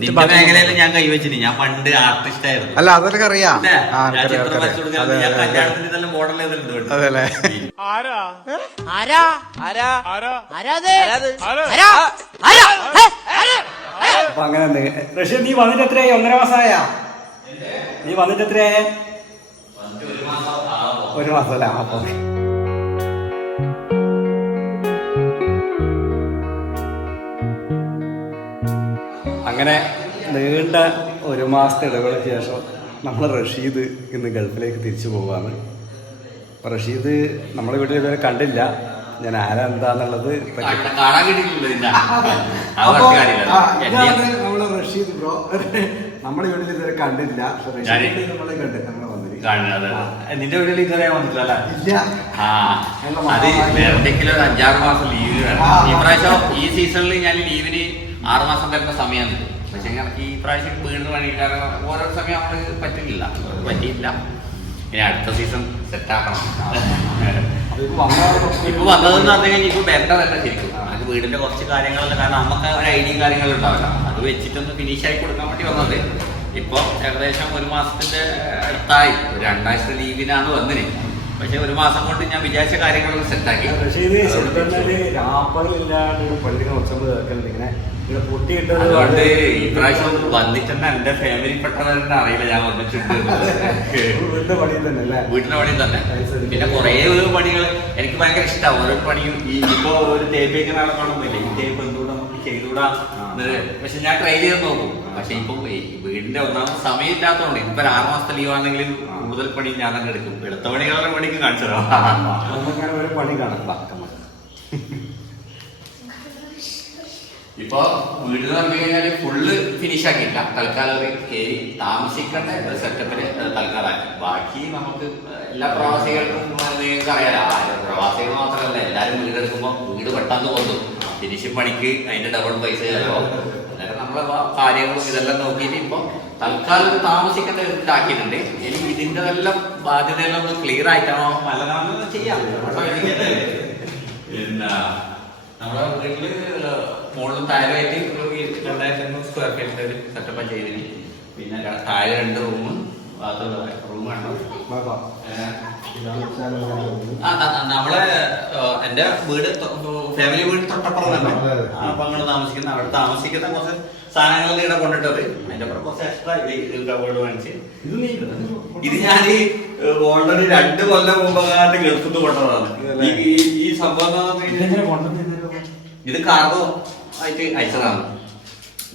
മേഖലയിൽ ഞാൻ കൈവച്ചിന്. ഞാൻ പണ്ട് ആർട്ടിസ്റ്റ് ആയിരുന്നു. അല്ല അതൊക്കെ അറിയാം. കല്യാണത്തിന് ഇതെല്ലാം മോഡൽ ചെയ്തിട്ടുണ്ട്. അതല്ലേ അപ്പൊ അങ്ങനെ റഷ്യ നീ വന്നിട്ട് എത്രയായി? 1.5 മാസമായ? നീ വന്നിട്ട് എത്രയായ? 1 മാസം അല്ല. അപ്പൊ അങ്ങനെ നീണ്ട 1 മാസത്തെ ഇടവേളയ്ക്ക് ശേഷം നമ്മൾ റഷീദ് ഇന്ന് ഗൾഫിലേക്ക് തിരിച്ചു പോവുകയാണ്. അപ്പോൾ റഷീദ് നമ്മുടെ വീട്ടിൽ ഇതുവരെ കണ്ടില്ല. ഞാൻ ആരാ എന്താന്നുള്ളത് നമ്മള് റഷീദ് ബ്രോ നമ്മുടെ വീട്ടിൽ ഇതുവരെ കണ്ടില്ല. നമ്മളെ കണ്ട് നമ്മളെ നിന്റെ വീട്ടിൽ ഇതുവരെ വന്നിട്ടില്ല. ഇല്ല. അത് വേറെന്തെങ്കിലും ഒരു 5-6 മാസം ലീവ് വേണം. ഈ പ്രാവശ്യം ഈ സീസണിൽ ഞാൻ ലീവിന് 6 മാസം തരുന്ന സമയമാണ്. പക്ഷെ ഈ പ്രാവശ്യം വീണ്ടും പണിയില്ലാതെ ഓരോ സമയം നമുക്ക് പറ്റില്ല. ഇനി അടുത്ത സീസൺ സെറ്റാക്കണം. ഇപ്പൊ വന്നതെന്ന് പറഞ്ഞു കഴിഞ്ഞാൽ ഇപ്പൊ ബെറ്ററല്ല ശരിക്കും. അത് വീടിന്റെ കുറച്ച് കാര്യങ്ങളെല്ലാം, കാരണം നമുക്ക് ഒരു ഐഡിയയും കാര്യങ്ങളും ഉണ്ടാവില്ല. അത് വെച്ചിട്ടൊന്ന് ഫിനിഷ് ആയി കൊടുക്കാൻ വേണ്ടി വന്നത്. ഇപ്പൊ ഏകദേശം 1 മാസത്തിന്റെ അടുത്തായി. 2 ആഴ്ച ലീവിനാണ് വന്നിന്. പക്ഷെ 1 മാസം കൊണ്ട് ഞാൻ വിചാരിച്ച കാര്യങ്ങളൊക്കെ സെറ്റാക്കി. അതുകൊണ്ട് ഇപ്രാവശ്യം വന്നിട്ടുണ്ട്. എന്റെ ഫാമിലി പെട്ടവരുടെ അറിയില്ല ഞാൻ വന്നിട്ടുണ്ട്. വീട്ടിന്റെ പണി തന്നെ. പിന്നെ കുറെ പണികൾ എനിക്ക് ഭയങ്കര ഇഷ്ടമാണ്. ഓരോ പണിയും ഇപ്പൊ ഒരു ടേപ്പ് വയ്ക്കുന്ന ആളെ കാണുന്നില്ല. ഈ ടേപ്പ് എന്തുകൊണ്ട് നമുക്ക് ചെയ്തുകൂടാ. പക്ഷെ ഞാൻ ട്രൈ ചെയ്ത് നോക്കും. പക്ഷെ ഇപ്പൊ വീടിന്റെ ഒന്നാമത് സമയം ഇല്ലാത്തതുകൊണ്ട് ഇപ്പൊ 6 മാസത്തെ ലീവ് ആണെങ്കിലും കൂടുതൽ പണി ഞാൻ തന്നെ എടുക്കും. എടുത്ത പണികളുടെ പണിക്ക് കാണിച്ചു തരാം. പണി കാണാം. ഇപ്പൊ വീട് എന്ന് പറഞ്ഞു കഴിഞ്ഞാല് ഫുള്ള് ഫിനിഷ് ആക്കിയില്ല. തൽക്കാലം കയറി താമസിക്കേണ്ട ഒരു സെറ്റപ്പിന് തൽക്കാലമാക്കി. ബാക്കി നമുക്ക് എല്ലാ പ്രവാസികൾക്കും നിങ്ങൾക്ക് അറിയാലോ. പ്രവാസികൾ മാത്രമല്ല, എല്ലാരും വീടെടുക്കുമ്പോ വീട് പെട്ടെന്ന് കൊണ്ടും ഫിനിഷിംഗ് പണിക്ക് അതിന്റെ ഡബിൾ പൈസ ചെലവോ. അന്നേരം നമ്മളെ കാര്യങ്ങളും ഇതെല്ലാം നോക്കിയിട്ട് ഇപ്പൊ തൽക്കാലം താമസിക്കേണ്ട ഇതാക്കിയിട്ടുണ്ട്. ഇനി ഇതിന്റെ എല്ലാം ബാധ്യതയെല്ലാം ഒന്ന് ക്ലിയർ ആയിട്ടാണോ നല്ലതാണോ ചെയ്യാം. പിന്നെ നമ്മുടെ വീട്ടില് മുകളിലും താഴെയായിട്ട് 2500 സ്ക്വയർ ഫീറ്റിന്റെ ഒരു സെറ്റപ്പ് ചെയ്തിന്. പിന്നെ താഴെ 2 റൂം, റൂം വേണം. നമ്മളെ എന്റെ വീട് ഫാമിലി വീട് തൊട്ടപ്പുറം തന്നെ. അപ്പൊ അങ്ങനെ താമസിക്കുന്ന അവിടെ താമസിക്കുന്ന കുറച്ച് സാധനങ്ങൾ ഇവിടെ കൊണ്ടിട്ടത്. അതിന്റെ അപ്പുറം കുറച്ച് എക്സ്ട്രാ കവേർഡ് വാങ്ങിച്ച് ഇത് ഞാൻ ഓൾറെഡി 2 കൊല്ലം മുമ്പ് ഗൾഫിൽ കൊണ്ടതാണ്. ഈ സംഭവം ഇത് കാർഗോ ആയിട്ട് അയച്ചതാണ്.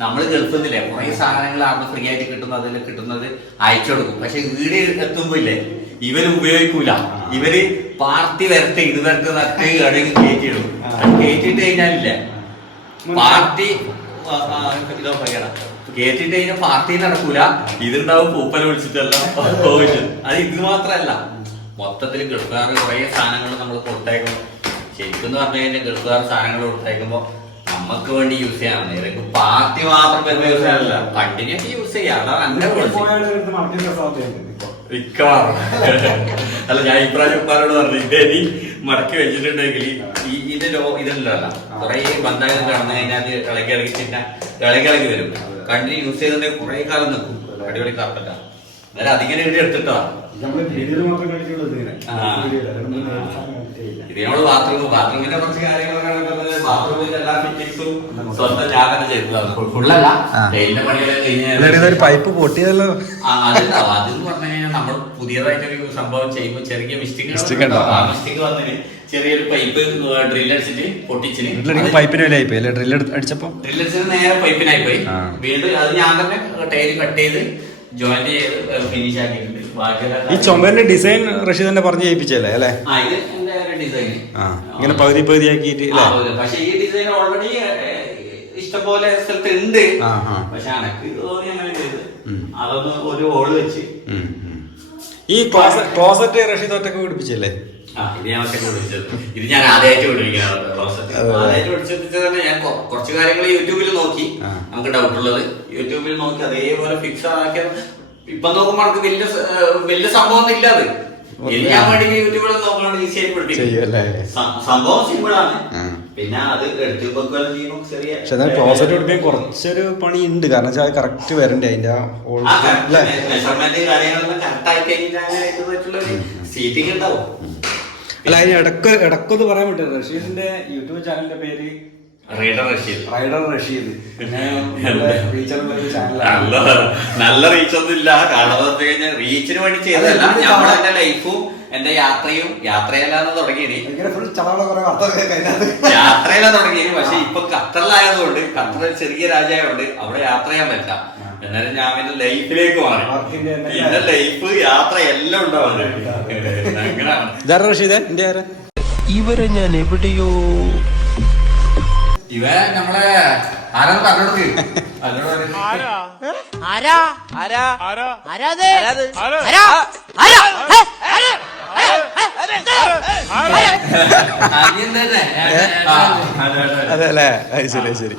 നമ്മൾ ഗൾഫിൽ നിന്നില്ലേ കുറെ സാധനങ്ങൾ അവിടെ ഫ്രീ ആയിട്ട് കിട്ടുന്നത് അയച്ചു കൊടുക്കും. പക്ഷെ വീട് എത്തുമ്പോ ഇല്ലേ ഇവര് ഉപയോഗിക്കൂല. ഇവര് പാർട്ടി വരട്ടെ ഇത് വരട്ടെ നട്ട് ഇടയിൽ കയറ്റിയിടും. കയറ്റിട്ട് കഴിഞ്ഞാലില്ലേ പാർട്ടി ഇതോ കയറ്റിട്ട് കഴിഞ്ഞാൽ പാർട്ടി നടക്കൂല. ഇതുണ്ടാവും പൂപ്പല വിളിച്ചിട്ടെല്ലാം. അത് ഇത് മാത്രല്ല, മൊത്തത്തിൽ ഗൾഫുകാർ കുറെ സാധനങ്ങൾ നമ്മൾ കൊടുത്തയക്കണം. ശരിക്കും പറഞ്ഞു കഴിഞ്ഞാൽ ഗൾഫുകാർ സാധനങ്ങൾ കൊടുത്തയക്കുമ്പോ നമുക്ക് വേണ്ടി യൂസ് ചെയ്യാൻ ഇവർക്ക് പാർട്ടി മാത്രം വരുന്ന യൂസ് ചെയ്യാനല്ല, കണ്ടിന്യൂസ് യൂസ് ചെയ്യാം. അതാണ് എന്റെ അല്ല ഞാൻ ഇപ്രാവശ്യം ഉപ്പാരോട് പറഞ്ഞു ഇതേനി മടക്കി വെച്ചിട്ടുണ്ടെങ്കിൽ ഇതുണ്ടല്ലോ കുറെ ബന്ധങ്ങൾ കടന്നു കഴിഞ്ഞാൽ അത് ഇളകി വരും. കണ്ടിന്യൂ യൂസ് ചെയ്തിട്ടുണ്ടെങ്കിൽ കുറെ കാലം നിൽക്കും. അടിപൊളി കാർപ്പറ്റാ. അന്നേരം അതിങ്ങനെ എഴുതി എടുത്തിട്ടാ ഇതിനോട് ബാത്റൂമിന്റെ കുറച്ച് കാര്യങ്ങളൊക്കെ ബാത്റൂമിൽ എല്ലാ ഫിറ്റിംഗ്സും സ്വന്തം ഞാൻ തന്നെ ചെയ്തതാണ്. ഫുള്ളല്ല, ടൈലിന്റെ പണിയെല്ലാം കഴിഞ്ഞാൽ പൈപ്പ് പൊട്ടിയതല്ലോ. അതുണ്ടാവും. അതെന്ന് പറഞ്ഞു കഴിഞ്ഞാൽ നമ്മൾ പുതിയതായിട്ടൊരു സംഭവം ചെയ്യുമ്പോൾ ചെറിയ മിസ്റ്റേക്ക് ആ മിസ്റ്റേക്ക് വന്നിന് ചെറിയൊരു പൈപ്പ് ഡ്രില്ലടിച്ചിട്ട് പൊട്ടിച്ചിന്. പൈപ്പിന് വിലയായിപ്പോയി ഡ്രില്ലടിച്ചപ്പോ നേരെ പൈപ്പിനായി പോയി. വീണ്ടും അത് ഞാൻ തന്നെ ടൈല് കട്ട് ചെയ്ത് ജോയിന്റ് ചെയ്ത് ഫിനിഷ് ആക്കിയിട്ടുണ്ട്. ഈ ചുമരിന്റെ ഡിസൈൻ റഷീദ് തന്നെ പറഞ്ഞു ചെയ്യിപ്പിച്ചല്ലേ അല്ലേ? ഇത് എന്റെ ഒരു ഡിസൈൻ ഇങ്ങനെ പകുതി ആക്കിയിട്ട്. പക്ഷെ ഈ ഡിസൈൻ ഓൾറെഡി ഇഷ്ടംപോലെ സ്ഥലത്ത് ഉണ്ട്. പക്ഷെ അനക്ക് തോന്നി അങ്ങനെ ചെയ്ത് അതൊന്ന് ഒരു ഹോള് വെച്ച് ഈ ക്ലോസറ്റ് റഷീദ് ഒറ്റക്ക് പിടിപ്പിച്ചല്ലേ? ഇത് ഞാൻ ആദ്യമായിട്ട് പിടിപ്പിച്ചത്. ഞാൻ കുറച്ച് കാര്യങ്ങൾ യൂട്യൂബിൽ നോക്കി, നമുക്ക് ഡൗട്ട് ഉള്ളത് യൂട്യൂബിൽ നോക്കി അതേപോലെ ഫിക്സ് ആക്കിയത്. ഇപ്പൊ നോക്കുമ്പോ നമുക്ക് വലിയ സംഭവം ഒന്നും ഇല്ലാതെ ഞാൻ വേണ്ടി യൂട്യൂബിൽ നോക്കണോണ്ട് ഈസിയായിട്ട് പിടിപ്പിക്കും. സംഭവം സിമ്പിൾ ആണ്. പിന്നെ അത് എടുത്ത് വെക്കുകയെല്ലാം ചെയ്യുമ്പോൾ ചെറിയ പക്ഷെ എന്നാൽ ക്ലോസറ്റ് പിടിപ്പിക്കാൻ കുറച്ചൊരു പണി ഉണ്ട്, കാരണം വെച്ചാൽ അത് കറക്റ്റ് വരണ്ടേ അതിന്റെ അല്ലേ? മെഷർമെന്റ് കാര്യങ്ങളെല്ലാം കറക്റ്റ് ആയി കഴിഞ്ഞിട്ട് സീറ്റിംഗ് ഉണ്ടാവും. അല്ല, അതിന് ഇടക്കൊന്ന് പറയാൻ പറ്റും. റഷീദിന്റെ യൂട്യൂബ് ചാനലിന്റെ പേര് റൈഡർ റഷീദ്. പിന്നെ റീച്ചുള്ള ഒരു ചാനലാണ്. നല്ല റീച്ച് ഒന്നും ഇല്ല. കാരണം റീച്ചിന് വേണ്ടി ചെയ്തതല്ല, നമ്മളെന്റെ ലൈഫും എന്റെ യാത്രയല്ലാതെ തുടങ്ങിയത്. യാത്രയെല്ലാം തുടങ്ങിയത്. പക്ഷെ ഇപ്പൊ ഖത്തറിലായതുകൊണ്ട്, ഖത്തർ ചെറിയ രാജ്യമായതുകൊണ്ട് അവിടെ യാത്ര ചെയ്യാൻ പറ്റാം. എന്നാലും ഞാൻ എന്റെ ലൈഫിലേക്ക് മാറി. എന്റെ ലൈഫ് യാത്ര എല്ലാം ഉണ്ടാവുന്നത് അങ്ങനെയാണ്. റഷീദ് എന്റെ ആരാ? ഇവരെ ഞാൻ എവിടെയോ ഇവ നമ്മളെ ആരാന്ന് പറഞ്ഞോടുക്ക്. അതെ അല്ലേ? ശരി ശരി.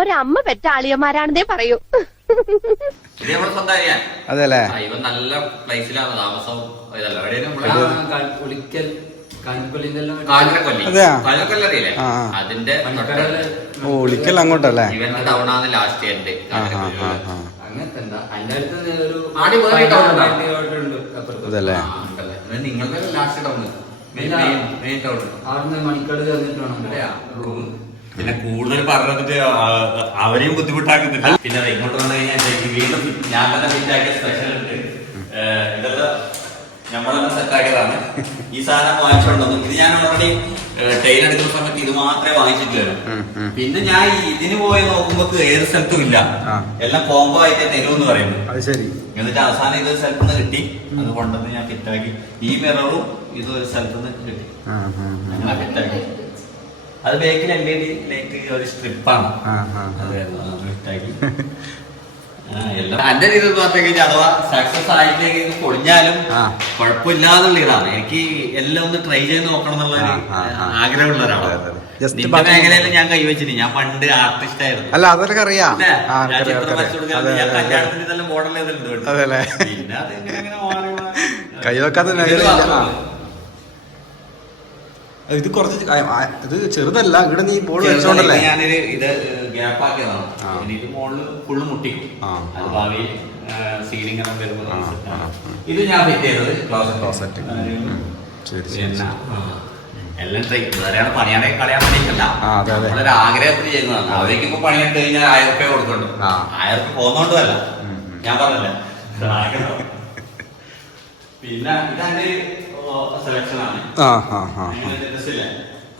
ഒരമ്മ പെറ്റ ആളിയന്മാരാണെന്നേ പറയൂ. ഇത് നമ്മുടെ സ്വന്തം അറിയാൻ. അതെല്ലേ? ഇവൻ നല്ല പ്ലേസിലാണ് താമസം. ഇതല്ല അറിയില്ലേ? അതിന്റെ ഒളിക്കൽ അങ്ങോട്ടല്ലേ? ഇവന്റെ ടൗണാണ് ലാസ്റ്റ് എൻഡ്. അതല്ലേ? നിങ്ങളുടെ ലാസ്റ്റ് ടൗൺ മെയിൻ ടൗൺ. പിന്നെ കൂടുതൽ പറഞ്ഞിട്ട് അവരെയും ബുദ്ധിമുട്ടാക്കുന്നില്ല. പിന്നെ ഇങ്ങോട്ട് വന്നു കഴിഞ്ഞാൽ വീണ്ടും ഞാൻ തന്നെ ഫിറ്റാക്കിയ സ്പെഷ്യൽ ഉണ്ട്. ഇതെല്ലാം നമ്മളെല്ലാം സെറ്റാക്കിയതാണ്. ഈ സാധനം വാങ്ങിച്ചോണ്ടു. ഇത് ഞാൻ ഓൾറെഡി ട്രെയിൻ എടുക്കുന്ന സമയത്ത് ഇത് മാത്രമേ വാങ്ങിച്ചിട്ടുള്ളൂ. പിന്നെ ഞാൻ ഇതിന് പോയി നോക്കുമ്പോ ഏത് സ്ഥലത്തും ഇല്ല. എല്ലാം കോംബോ ആയിട്ട് തരുമെന്ന് പറയുന്നു. എന്നിട്ട് അവസാനം ഇത് സ്ഥലത്ത് നിന്ന് കിട്ടി. അത് കൊണ്ടുവന്ന് ഞാൻ ഫിറ്റാക്കി. ഈ മിററും ഇത് ഒരു സ്ഥലത്ത് നിന്ന് കിട്ടി. അങ്ങനെ ഫിറ്റാക്കി. അത് ബേക്കിൽ LED ലൈറ്റ് ഒരു സ്ട്രിപ്പാണ്. എന്റെ രീതി പറഞ്ഞു കഴിഞ്ഞാൽ അഥവാ സക്സസ് ആയിട്ടേക്ക് പൊളിഞ്ഞാലും കുഴപ്പമില്ലാന്നുള്ള ഇതാണ്. എനിക്ക് എല്ലാം ഒന്ന് ട്രൈ ചെയ്ത് നോക്കണം എന്നുള്ളൊരു ആഗ്രഹമുള്ള ഒരാളാണ്. നിന്റെ മേഖലയിൽ ഞാൻ കൈവച്ചിന്. ഞാൻ പണ്ട് ആർട്ടിസ്റ്റ് ആയിരുന്നു. അല്ല, അതൊക്കെ അറിയാം. ഞാൻ ചിത്രം വരച്ചു കൊടുക്കാൻ ഞാൻ കല്യാണത്തിന് ഇതെല്ലാം മോഡൽ ചെയ്തിട്ടുണ്ട്. പിന്നെ അത് ഇങ്ങനെ മാറി കൈവെക്കാത്ത ഇത് കുറച്ച് ഇത് ചെറുതല്ല. ഇവിടെ നീ ബോൾ വെച്ചോണ്ടല്ലേ? ഞാനൊരു ഇത് ഗ്യാപ്പ് ആക്കിയതാണ്. ഇത് മോളില് ഫുള്ള് മുട്ടിക്കും. അത് ഭാവിയിൽ സീലിംഗ് എല്ലാം വരുമ്പോൾ ഇത് ഞാൻ ഫിറ്റ് ചെയ്തത് ക്ലോസറ്റ്. എല്ലാം ട്രൈ വേറെയാണ് പണിയാണെ കളയാൻ വേണ്ടിയിട്ടല്ല. നമ്മളൊരു ആഗ്രഹത്തിൽ ചെയ്യുന്നതാണ്. അവിടേക്ക് ഇപ്പൊ പണിയെടുത്ത് കഴിഞ്ഞാൽ 1000 രൂപ കൊടുക്കുന്നുണ്ട്. 1000 രൂപ പോകുന്നോണ്ടുമല്ല, ഞാൻ പറഞ്ഞല്ലേ ആഗ്രഹം. പിന്നെ ഇതെന്റെ സെലക്ഷൻ ആണ്.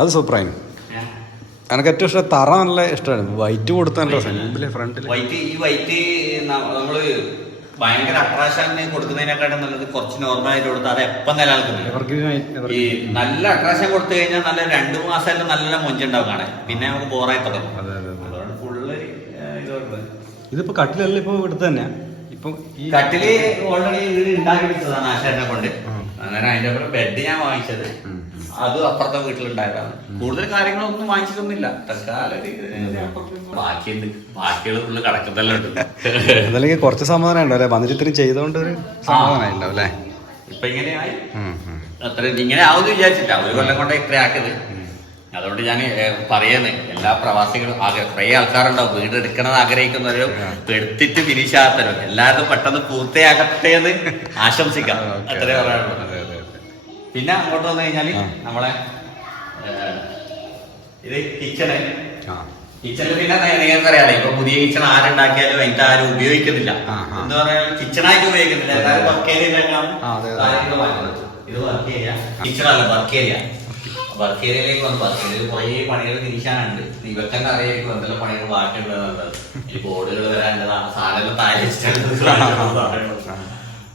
അത് സൂപ്പറായി. എനിക്ക് ഏറ്റവും ഇഷ്ടം തറ നല്ല ഇഷ്ടമാണ്. വൈറ്റ് കൊടുത്താൽ ഫ്രണ്ടിൽ വൈറ്റ്. ഈ വൈറ്റ് നമ്മള് ഭയങ്കര അട്രാക്ഷൻ കൊടുക്കുന്നതിനെക്കാട്ടും നല്ലത് കുറച്ച് നോർമൽ ആയിട്ട് കൊടുത്താൽ അത് എപ്പം നിലനിൽക്കുന്നത്. ഈ നല്ല അട്രാക്ഷൻ കൊടുത്തു കഴിഞ്ഞാൽ നല്ല 2 മാസമെല്ലാം നല്ല മൊഞ്ചുണ്ടാവും കാണാൻ. പിന്നെ നമുക്ക് ബോറായി തുടങ്ങും. അതുകൊണ്ട് ഫുള്ള് ഇതുണ്ട്. ഇതിപ്പോ കട്ടിലല്ല, ഇപ്പൊ ഇവിടുത്തെ തന്നെ. ഇപ്പൊ ഈ കട്ടില് ഓൾറെഡി വീട് ഉണ്ടാക്കി എടുത്തതാണ് ആശാനെ കൊണ്ട്. അങ്ങനെ അതിന്റെ അപ്പുറം ബെഡ് ഞാൻ വാങ്ങിച്ചത് അത് അപ്പുറത്തെ വീട്ടിലുണ്ടായതാണ്. കൂടുതൽ കാര്യങ്ങളൊന്നും വാങ്ങിച്ചിട്ടൊന്നുമില്ല. ബാക്കിയുള്ള ഫുള്ള് കിടക്കുന്നല്ലോ ഉണ്ട്. അതല്ലെങ്കിൽ കുറച്ച് സമാധാനം ഉണ്ടോ അല്ലെ? വന്നിട്ട് ഇത്രയും ചെയ്തോണ്ട് ഒരു സമാധാനം ഉണ്ടാവും അല്ലേ? ഇപ്പൊ ഇങ്ങനെയായി. അത്ര ഇങ്ങനെ ആവുമെന്ന് വിചാരിച്ചില്ല. 1 കൊല്ലം കൊണ്ട് ഇത്ര ആക്കിയത്. അതുകൊണ്ട് ഞാൻ പറയുന്നത് എല്ലാ പ്രവാസികളും കുറേ ആൾക്കാരുണ്ടാവും വീട് എടുക്കണമെന്ന് ആഗ്രഹിക്കുന്നവരും എടുത്തിട്ട് ഫിനിഷ് ആകാത്തവരും എല്ലാവരും പെട്ടെന്ന് പൂർത്തിയാകട്ടെ എന്ന് ആശംസിക്കാം. അത്രേ പറയാനുള്ളൂ. പിന്നെ അങ്ങോട്ട് വന്നു കഴിഞ്ഞാല് നമ്മളെ ഇത് കിച്ചണ്. കിച്ചണിൽ പിന്നെ നിങ്ങൾക്കറിയാലോ, ഇപ്പൊ പുതിയ കിച്ചൺ ആരുണ്ടാക്കിയാലും അതിന്റെ ആരും ഉപയോഗിക്കുന്നില്ല. എന്താ പറയാ, കിച്ചണായിട്ട് ഉപയോഗിക്കുന്നില്ല. എല്ലാവരും വർക്ക് ഏരിയയിലേക്കാണ് കാര്യങ്ങൾ മാറ്റുന്നത്. ഇത് വർക്ക് ഏരിയ, കിച്ചണല്ല വർക്ക് ഏരിയ. വർക്ക് ഏരിയയിലേക്ക് വന്നു. വർക്ക് ഏരിയയിൽ കുറേ പണികൾ തിരിച്ചാനുണ്ട്. ഇവക്കെന്നെ അറിയായിരിക്കും എന്തെല്ലാം പണികൾ ബാക്കിയുള്ളതെന്നുള്ളത്. ഈ ബോർഡുകൾ വരാനുള്ളതാണ്. സാധനങ്ങൾ താഴെ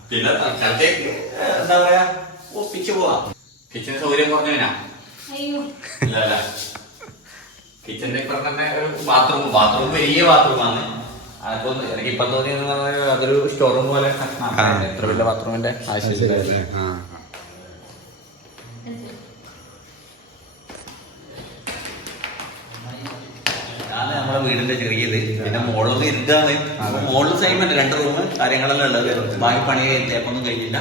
പിന്നെ തൽക്കാലത്തേക്ക് എന്താ പറയാ ഒപ്പിച്ചു പോവാം. കിച്ചൺ സൗകര്യം കുറഞ്ഞവനാ. കിച്ചന്റെ ഇപ്പുറം തന്നെ ഒരു ബാത്റൂം വലിയ ബാത്റൂമാണ്. അപ്പൊ എനിക്ക് ഇപ്പം തോന്നിയെന്ന് പറഞ്ഞാൽ അതൊരു സ്റ്റോറൂം പോലെ. എത്ര വലിയ ബാത്റൂമിന്റെ ആവശ്യമില്ല. നമ്മുടെ വീടിന്റെ ചെറിയത്. പിന്നെ മോളിൽ ഇതാണ്. മോളിൽ സെയിം അല്ല, 2 റൂം കാര്യങ്ങളെല്ലാം ഉള്ളത്. ബാക്കി പണി തേപ്പൊന്നും കഴിയില്ല.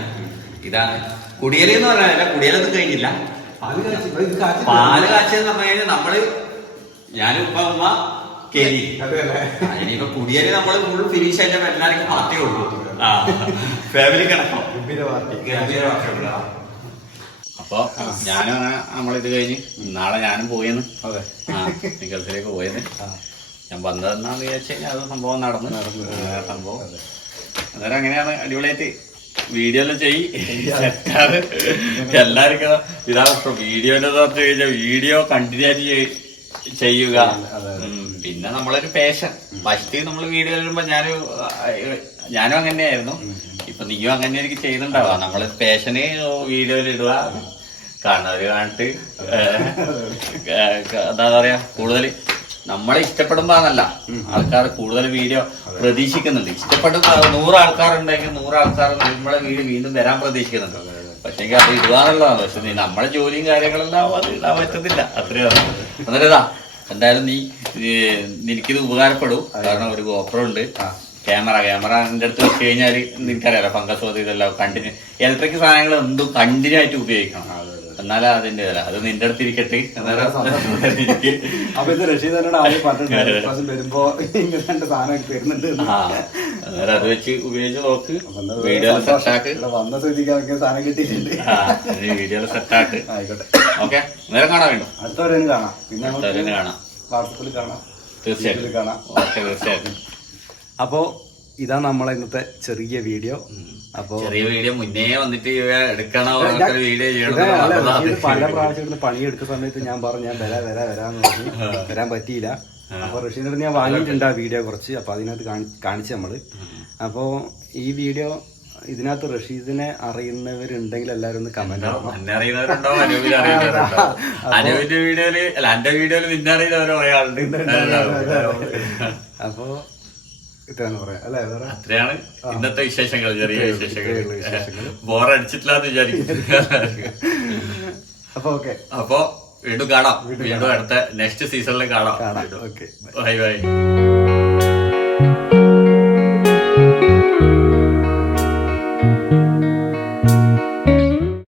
ഇതാണ് കുടിയല് എന്ന് പറഞ്ഞാൽ കുടിയലൊന്നും കഴിഞ്ഞില്ല. പാല് കാച്ചെന്ന് പറഞ്ഞു കഴിഞ്ഞാൽ നമ്മള് ഞാനും ഉപ്പ ഉമ്മ കേരി ഇനിയിപ്പൊ കുടിയല് നമ്മള് ഫുൾ ഫിനിഷ് ആയിട്ട് എല്ലാവർക്കും പാർട്ടി കൊടുക്കും. ഫാമിലി കിടക്കോ ഗംഭീര പാർട്ടി. അപ്പൊ ഞാനും നമ്മളിത് കഴിഞ്ഞ് നാളെ ഞാനും പോയെന്ന് ഗൾഫിലേക്ക് പോയത്. ഞാൻ വന്നതെന്നാന്ന് വിചാരിച്ചു കഴിഞ്ഞാൽ അത് സംഭവം നടന്നു സംഭവം. അന്നേരം അങ്ങനെയാണ് അടിപൊളിയായിട്ട് വീഡിയോ എല്ലാം സെറ്റാണ്. എല്ലാവർക്കും ഇതാ വീഡിയോന്റെ പറഞ്ഞു കഴിഞ്ഞാൽ വീഡിയോ കണ്ടിന്യൂ ആയിട്ട് ചെയ്യുക. പിന്നെ നമ്മളൊരു പാഷൻ. ഫസ്റ്റ് നമ്മൾ വീഡിയോ ഇടുമ്പോ ഞാനും അങ്ങനെയായിരുന്നു. ഇപ്പൊ നീയും അങ്ങനെ എനിക്ക് ചെയ്യുന്നുണ്ടാവുക. നമ്മള് പാഷന് വീഡിയോയിൽ ഇടുക, കാണുന്നവര് കാണിട്ട് എന്താ പറയാ കൂടുതൽ നമ്മളെ ഇഷ്ടപ്പെടുമ്പോ എന്നല്ല ആൾക്കാർ കൂടുതൽ വീഡിയോ പ്രതീക്ഷിക്കുന്നുണ്ട്. ഇഷ്ടപ്പെടുന്ന 100 ആൾക്കാരുണ്ടെങ്കിൽ 100 ആൾക്കാർ നമ്മളെ വീണ്ടും വരാൻ പ്രതീക്ഷിക്കുന്നുണ്ട്. പക്ഷെ അത് ഇടുവാന്നുള്ളതാണ്. പക്ഷെ നമ്മളെ ജോലിയും കാര്യങ്ങളെല്ലാം അത് ഇടാൻ പറ്റത്തില്ല. അത്രയാണ്. അന്നേരതാ എന്തായാലും നിനക്കിത് ഉപകാരപ്പെടും. കാരണം ഒരു ഗോപ്രോ ഉണ്ട്, ക്യാമറ എന്റെ അടുത്ത് വെച്ച് കഴിഞ്ഞാൽ നിനക്കറിയാലോ ഫംഗസ് ഇതെല്ലാം കണ്ടിന്യൂ ഇലക്ട്രിക് സാധനങ്ങൾ എന്തും കണ്ടിന്യൂ ആയിട്ട് ഉപയോഗിക്കണം. എന്നാലും അതിന്റെ വില അത് നിന്റെ അടുത്ത് ഇരിക്കട്ടെ. അപ്പൊ ഇത് റഷീദ് ആദ്യം പറഞ്ഞിട്ടുണ്ട് വരുമ്പോ ഇങ്ങനെ സാധനം തരുന്നുണ്ട്. അന്നേരം അത് വെച്ച് ഉപയോഗിച്ച് നോക്ക്. വീഡിയോ സെറ്റാക്ക്. വന്ന സ്ഥിതിക്ക് സാധനം കിട്ടിയിട്ടുണ്ട്. വീഡിയോ സെറ്റാക്ക്. ആയിക്കോട്ടെ. ഓക്കെ നേരം കാണാൻ വേണ്ടു. അടുത്തവരെയും കാണാം. പിന്നെ കാണാം. വാട്സപ്പിൽ കാണാം. തീർച്ചയായിട്ടും കാണാം. ഓക്കെ തീർച്ചയായിട്ടും. അപ്പോ ഇതാ നമ്മളെ ഇന്നത്തെ ചെറിയ വീഡിയോ. അപ്പൊ ചെറിയ വീഡിയോ മുന്നേ വന്നിട്ട് എടുക്കണോ വീഡിയോ പല പ്രാവശ്യം പണിയെടുത്ത സമയത്ത് ഞാൻ പറഞ്ഞു ഞാൻ വരാന്ന് പറഞ്ഞു. വരാൻ പറ്റിയില്ല. അപ്പൊ റഷീദിന് ഞാൻ വാങ്ങിയിട്ടുണ്ട് ആ വീഡിയോ കുറച്ച്. അപ്പൊ അതിനകത്ത് കാണിച്ചു നമ്മള്. അപ്പോ ഈ വീഡിയോ ഇതിനകത്ത് റഷീദിനെ അറിയുന്നവരുണ്ടെങ്കിൽ എല്ലാവരും ഒന്ന് കമന്റ് ചെയ്യണം. എന്നെ അറിയുന്നവരുണ്ടോ? അനൂപിനെ അറിയുന്നവരുണ്ടോ? അനൂപിന്റെ വീഡിയോയില് അല്ല എന്റെ വീഡിയോയില് നിന്നെ അറിയുന്നവരോ കുറെ ആളുണ്ട്. അപ്പൊ ഇത്രയാണ് പറയാം അല്ലെ? അത്രയാണ് ഇന്നത്തെ വിശേഷങ്ങൾ. ചെറിയ വിശേഷങ്ങൾ. ബോറടിച്ചിട്ടില്ലാന്ന് വിചാരിക്കും. അപ്പൊ ഓക്കെ. അപ്പൊ വീണ്ടും കാണാം. വീണ്ടും അടുത്ത നെക്സ്റ്റ് സീസണിൽ കാണാം. Okay bye bye.